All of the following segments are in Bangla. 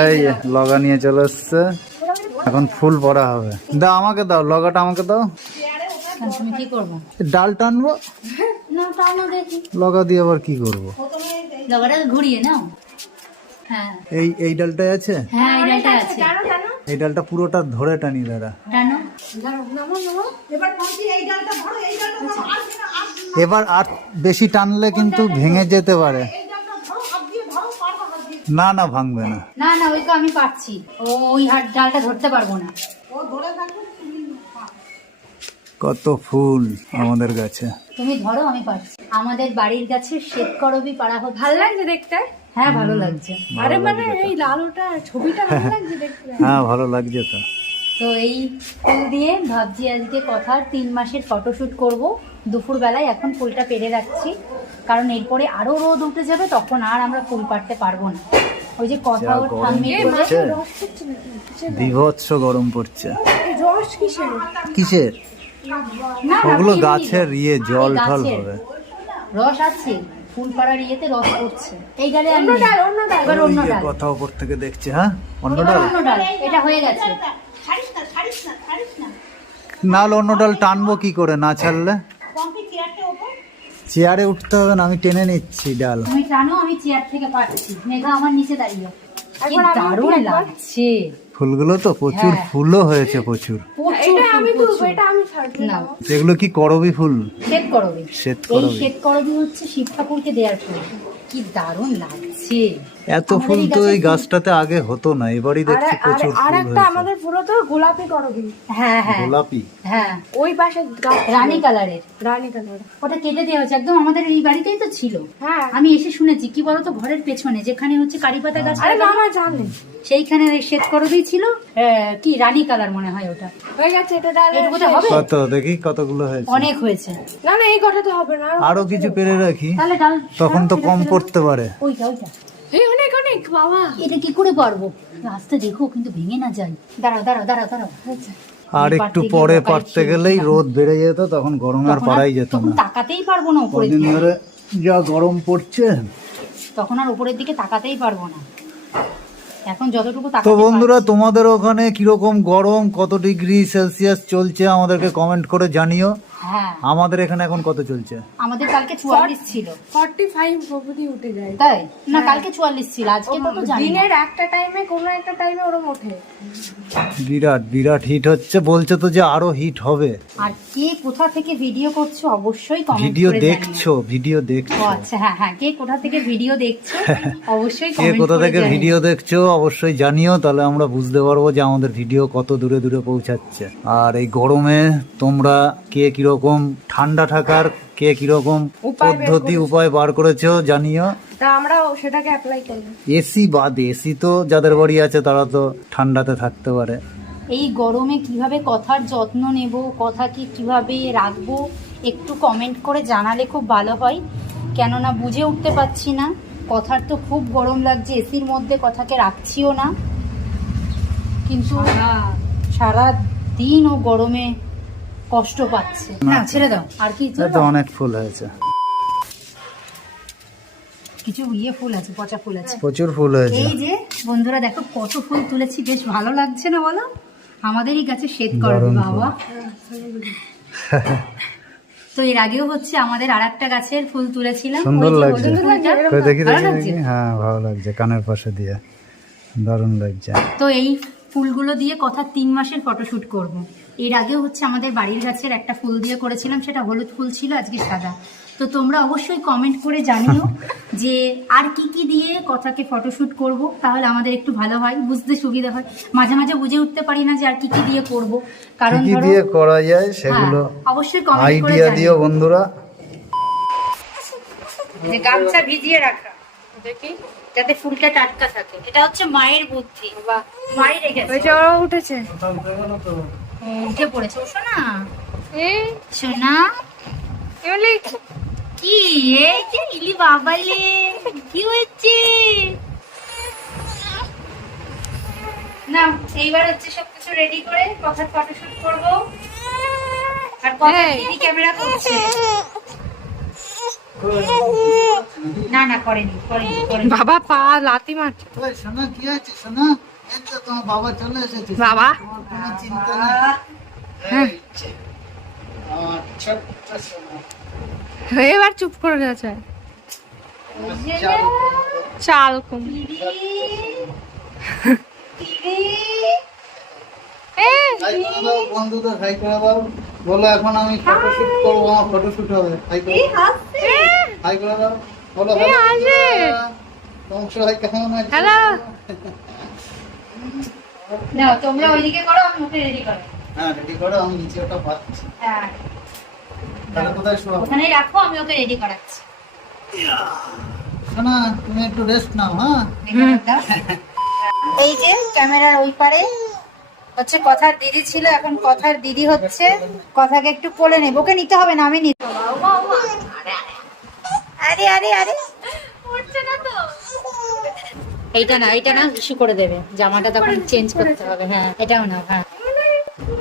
এই লগা নিয়ে চলে এসছে। এখন ফুল পড়া হবে। দাও আমাকে দাও লগাটা আমাকে দাও। তুমি কি করব? ডাল টানবো লগা দিয়ে আবার কি করব? ঘুরিয়ে নাও। হ্যাঁ। এই এই ডালটাই আছে? হ্যাঁ এই ডালটা আছে। এই ডালটা পুরোটা ধরে টানি দাদা এবার আর বেশি টানলে কিন্তু ভেঙে যেতে পারে। না না ভাঙবে না। না না ওই তো আমি পাচ্ছি। ও ওই হাত ডালটা ধরতে পারব না। ও ধরে কত ফুল আমাদের গাছে। তুমি ধরো আমি পাচ্ছি। আমাদের বাড়ির গাছে শ্বেত করবি পাড়া হোক। ভালো লাগছে দেখতে? হ্যাঁ ভালো লাগছে। আরে মানে এই লাল ওটা ছবিটা ভালো লাগছে দেখতে। হ্যাঁ ভালো লাগছে তো। তো এই ফুল দিয়ে ভাবছি আজকে কথার তিন মাসের ফটোশ্যুট করব। দুপুর বেলায় এখন ফুলটা পেরে রাখছি। কারণ এরপরে আরও রোদ উঠে যাবে তখন আর আমরা ফুল পাড়তে পারব না। ওই যে কথা গরম পড়ছে। বিভৎস গরম পড়ছে। কিসের? ওগুলো গাছের ইয়ে জল গাছের। হবে। রস আছে ফুল পাড়ার ইয়েতে রস পড়ছে। এই অন্য ডাল অন্য ডাল অন্য ডাল কথা উপর থেকে দেখছে হ্যাঁ? অন্য ডাল অন্য ডাল এটা হয়ে গেছে। না অন্য ডাল টানবো কি করে না ছাড়লে? চেয়ারে উঠতে হবে না আমি টেনে নিচ্ছি ডাল। তুমি জানো আমি চেয়ার থেকে পাচ্ছি মেঘা আমার নিচে দাঁড়িয়ে। কি দারুণ লাগছে। ফুলগুলো তো প্রচুর হ্যাঁ। ফুলও হয়েছে প্রচুর। প্রচুর এটা আমি ফুল, এটা আমি না। এগুলো কি করবি ফুল? শ্বেত করবি। শ্বেত এই করবি। শ্বেত করবি হচ্ছে শিব ঠাকুরকে দেওয়ার ফুল। কি দারুণ লাগছে। এত ফুল তো এই গাছটাতে আগে হতো না এবারই দেখছি প্রচুর আর একটা আমাদের পুরো তো গোলাপি করবি হ্যাঁ হ্যাঁ। গোলাপি? হ্যাঁ ওই পাশে রানী কালারের। রানী কালার। ওটা কেটে দেওয়া হচ্ছে একদম আমাদের এই বাড়িতেই তো ছিল। হ্যাঁ। আমি এসে শুনেছি কি বলতো ঘরের পেছনে যেখানে হচ্ছে কারি পাতা গাছ আরে মামা জানে সেইখানে ওই শ্বেত করবি ছিল। কি রানী কালার মনে হয় ওটা? হয়ে গেছে এটা হবে? কত দেখি কতগুলো হয়েছে। অনেক হয়েছে। না না এই কথা তো হবে না আরও কিছু পেরে রাখি। তাহলে তখন তো কম। পড়তে পারে। ওইটা ওইটা। এই অনেক অনেক বাবা। এটা কি করে পারব? রাস্তা দেখো কিন্তু ভেঙে না যায়। দাঁড়াও দাঁড়াও দাঁড়াও দাঁড়াও। আর একটু পরে পারতে গেলেই রোদ বেড়ে যেত তখন গরম আর পারাই যেত না। তাকাতেই পারব না দিকে। ধরে যা গরম পড়ছে। তখন আর উপরের দিকে তাকাতেই পারব না। এখন যতটুকু তো বন্ধুরা তোমাদের ওখানে কীরকম গরম কত ডিগ্রি সেলসিয়াস চলছে আমাদেরকে কমেন্ট করে জানিও। হ্যাঁ। আমাদের এখানে এখন কত চলছে? আমাদের কালকে চুয়াল্লিশ ছিল। ফর্টি ফাইভ অবধি উঠে যায়। তাই? না কালকে চুয়াল্লিশ ছিল আজকে কত জানি দিনের একটা টাইমে কোনো একটা টাইমে ওরম ওঠে। বিরাট বিরাট হিট হচ্ছে বলছে তো যে আরও হিট হবে। আর কে কোথা থেকে ভিডিও করছ অবশ্যই কমেন্ট ভিডিও দেখছ ভিডিও দেখছ। আচ্ছা হ্যাঁ হ্যাঁ কে কোথা থেকে ভিডিও দেখছ অবশ্যই কমেন্ট কে কোথা থেকে ভিডিও দেখছ অবশ্যই জানিও তাহলে আমরা বুঝতে পারব যে আমাদের ভিডিও কত দূরে দূরে পৌঁছাচ্ছে। আর এই গরমে তোমরা কে কীরকম ঠান্ডা থাকার কে কীরকম পদ্ধতি উপায় বার করেছ জানিও? তা আমরা সেটাকে অ্যাপ্লাই করব। এসি বাদ এসি তো যাদের বাড়ি আছে তারা তো ঠান্ডাতে থাকতে পারে। এই গরমে কীভাবে কথার যত্ন নেব কথাকে কীভাবে রাখব একটু কমেন্ট করে জানালে খুব ভালো হয়। কেননা বুঝে উঠতে পারছি না কথার তো খুব গরম লাগছে এসির মধ্যে কথাকে রাখছিও না। কিন্তু সারা দিন ও গরমে কষ্ট পাচ্ছে। না ছেড়ে দাও। আর কি তো অনেক ফুল হয়েছে। কিছু ইয়ে ফুল আছে পচা ফুল আছে। প্রচুর ফুল হয়েছে। এই যে বন্ধুরা দেখো কত ফুল তুলেছি। বেশ ভালো লাগছে না বলো? আমাদেরই গাছে শ্বেত করবে বাবা। তো এর আগেও হচ্ছে আমাদের আর একটা গাছের ফুল তুলেছিলাম। সুন্দর লাগছে। দেখি? দেখি হ্যাঁ ভালো লাগছে কানের পাশে দিয়ে। দারুণ লাগছে। তো এই ফুলগুলো দিয়ে কথা তিন মাসের ফটোশ্যুট করব। এর আগেও হচ্ছে আমাদের বাড়ির গাছের একটা ফুল দিয়ে করেছিলাম সেটা হলুদ ফুল ছিল আজকে সাদা। তো তোমরা অবশ্যই কমেন্ট করে জানিও যে আর কি কি দিয়ে কথাকে ফটোশ্যুট করব তাহলে আমাদের একটু ভালো হয় বুঝতে সুবিধা হয়। মাঝে মাঝে বুঝে উঠতে পারি না যে আর কি কি দিয়ে করব। কারণ কি দিয়ে করা যায় সেগুলো হ্যাঁ, অবশ্যই কমেন্ট করে দিও জানিও। বন্ধুরা। যে গামছা ভিজিয়ে রাখা। দেখি যাতে ফুলটা টাটকা থাকে। এটা হচ্ছে মায়ের বুদ্ধি। মায়ের রেখেছে ওই যে উঠেছে। উঠে পড়েছে। ও শোনা এই সোনা। এমনি কি? এই যে ইলি বাবালে কি হচ্ছে না এইবার হচ্ছে সবকিছু রেডি করে কথার ফটোশুট করব। আর কথা। ক্যামেরা করছে। না না করেনি করেনি করেনি। বাবা পা লাতি মারছে ওই সোনা কি আছে সোনা এই তো তোমার বাবা চলে এসেছে। বাবা? কোনো চিন্তা নেই। হ্যাঁ। এই যে, আমার ছোট্ট সোনা। এবার চুপ করে গেছে। চাল। চাল কম বন্ধুদের হাই করে দাও। বলো এখন আমি ফটোশুট করব আমার ফটোশুট হবে। হাই করে হাই করে দাও বলো এ, ভালো বংশ ভাই কেমন আছে? হ্যালো। নাও তোমরা ওইদিকে করো আমি ওকে রেডি করো হ্যাঁ রেডি করো আমি নিচে ওটা পাচ্ছি হ্যাঁ। তাহলে কোথায় শোয়াবো? ওখানেই রাখো আমি ওকে রেডি করাচ্ছি। শোনা তুমি একটু রেস্ট নাও হ্যাঁ? এই যে ক্যামেরার ওই পারে হচ্ছে কথার দিদি ছিল এখন কথার দিদি হচ্ছে। কথাকে একটু কোলে নেব। ওকে নিতে হবে না আমি নিতে আরে আরে আরে। এইটা না এইটা না ইস্যু করে দেবে। জামাটা তখন চেঞ্জ করতে হবে হ্যাঁ এটাও না হ্যাঁ।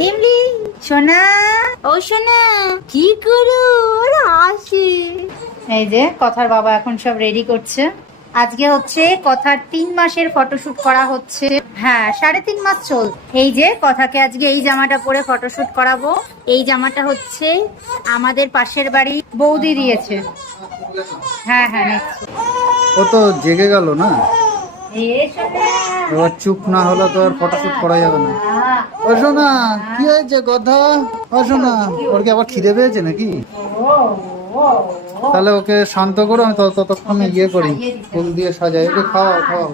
এমলি সোনা। ও সোনা কি করো? ওরা আসে। এই যে কথার বাবা এখন সব রেডি করছে। আজকে হচ্ছে কথার তিন মাসের ফটোশুট করা হচ্ছে। হ্যাঁ সাড়ে তিন মাস চল। এই যে কথাকে আজকে এই জামাটা পরে ফটোশুট করাবো। এই জামাটা হচ্ছে আমাদের পাশের বাড়ি বৌদি দিয়েছে। হ্যাঁ হ্যাঁ ও তো জেগে গেল না? এবার চুপ না হলে তো আর ফটোশুট করা যাবে না। শোনা কি হয়েছে ও শোনা ওর কি আবার খিদে পেয়েছে নাকি। তাহলে ওকে শান্ত করো আমি ততক্ষণে ইয়ে করি। ফুল দিয়ে সাজাই। ওকে খাওয়াও খাওয়াও।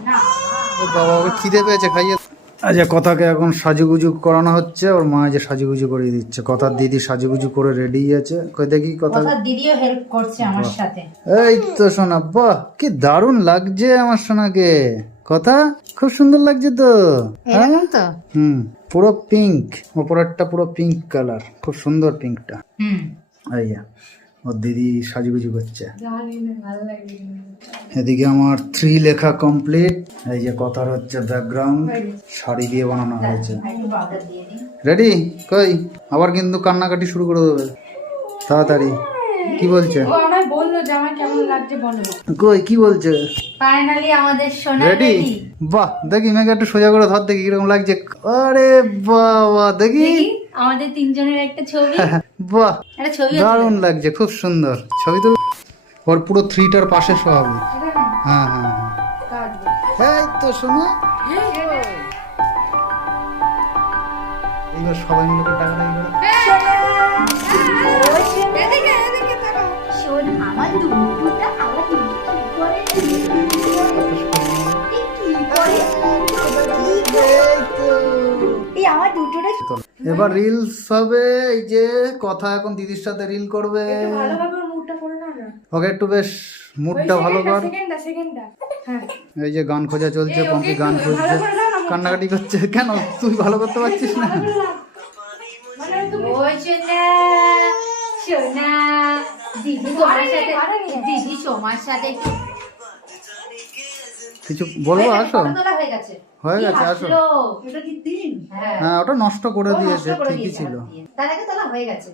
ও বাবা ওকে খিদে পেয়েছে খাইয়ে আচ্ছা কথাকে এখন সাজুগুজু করানো হচ্ছে ওর মা যে সাজুগুজু করে দিচ্ছে। কথার দিদি সাজুগুজু করে রেডি আছে। কই দেখি কথা দিদিও হেল্প করছে আমার সাথে। এই তো সোনা বাহ কি দারুণ লাগছে আমার সোনাকে। কথা খুব সুন্দর লাগছে তো। হ্যাঁ? এরকম তো। হুম পুরো পিঙ্ক ওপরেরটা পুরো পিঙ্ক কালার খুব সুন্দর পিঙ্কটা হুম। এই যে, ওর দিদি সাজুগুজু করছে। এদিকে আমার থ্রি লেখা কমপ্লিট এই যে কথার হচ্ছে ব্যাকগ্রাউন্ড শাড়ি দিয়ে বানানো হয়েছে। দিয়ে দিই রেডি কই? আবার কিন্তু কান্নাকাটি শুরু করে দেবে। তাড়াতাড়ি। কি বলছে? কই কি বলছে? ফাইনালি আমাদের সোনা রেডি বাহ দেখি মেঘা একটু সোজা করে ধর দেখি কীরকম লাগছে। আরে বাবা দেখি। দেখি আমাদের তিনজনের একটা ছবি। বাহ। দারুণ লাগছে খুব সুন্দর। ছবি তুল ওর পুরো থ্রিটার পাশে শোয়াবো হ্যাঁ হ্যাঁ হ্যাঁ। এই তো শোনো এইবার সবাই মিলে একটু টাকাটাকি আমার দুটোটা এবার রিলস হবে এই যে কথা এখন দিদির সাথে রিল করবে। ওকে একটু বেশ মুডটা ভালো কর। হ্যাঁ। এই যে গান খোঁজা চলছে পম্পি গান খুঁজছে। কান্নাকাটি করছে। কেন? তুই ভালো করতে পারছিস না। মানে দিদি তোমার সাথে দিদি তোমার সাথে কিছু বলব আসো। হয়ে গেছে। হয়ে আসো। এটা কি তিন হ্যাঁ। হ্যাঁ ওটা নষ্ট করে দিয়েছে ঠিকই ছিল। তার আগে তোলা হয়ে গেছে।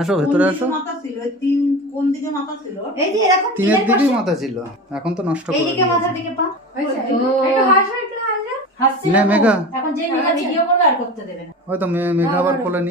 আসো ভেতরে আসো। এই যে এরকম তিনের দিকেই মাথা ছিল এখন তো নষ্ট করে এইদিকে দিয়েছে। মাথার দিকে পা। হয়েছে? একটু হাসো একটু হাসো। মেঘা। এখন যে মেঘা ভিডিও করবে আর করতে দেবে না। হয়তো মে- মেঘা আবার খোলেনি